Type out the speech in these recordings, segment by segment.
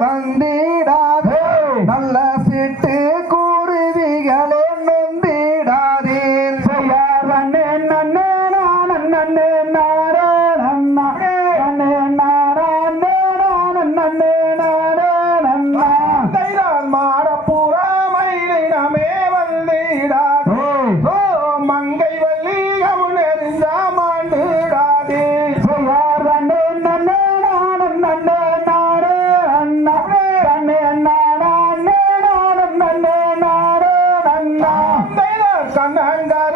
வந்திடாதே. நல்ல சிட்டு குருவிகளே நொந்திடாதே. நன்னே நன்னே நான் நன்னே நாரே நன்னா நன்னே நாரே நான் நன்னே அலங்கார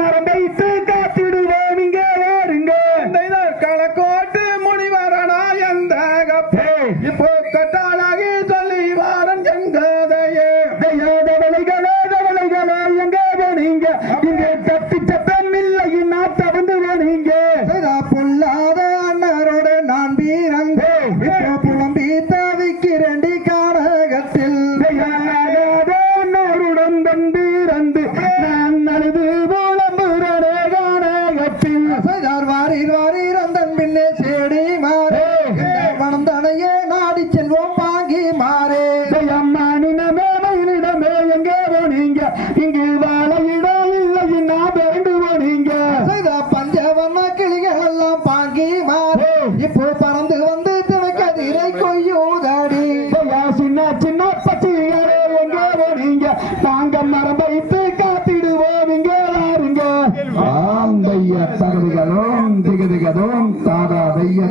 வைத்து காத்திடுவோம். இங்க வாருங்க. களக்கோட்டு முனிவரடா எந்த இப்போ கட்டாளாகி சொல்லி வாரன் எங்கதையே தயா தவளைகளே எங்க போனீங்க இங்க தப்பி சத்தம் இல்லைன்னா தவந்து போனீங்க பொல்லாத அண்ணரோட நான் வீரன். இப்போ புலம்பி தவிக்கிறேண்டி காரகத்தில். தயாருடன் தம்பீரந்து நான் அழுது மனம் தனையே நாடி செல்வோம் வாங்கி மாறே. தயம்மானினமே மயிலிடமே எங்கே போனீங்க இங்கு வாழ இடம் இல்லைன்னா வேண்டு போனீங்க பஞ்சவர்ண கிளிகள் எல்லாம் பாங்கி மாறே. இப்போ பறந்து வந்து தினக்கதிரை கொய்யூதாடி. சின்ன சின்ன பச்சிகளே எங்கே போனீங்க நாங்க? மரம் வைத்து காத்திடுவோம் இங்கே வாருங்க. ஆந்தைய தகதிகளும் திகதிகதும் தாதா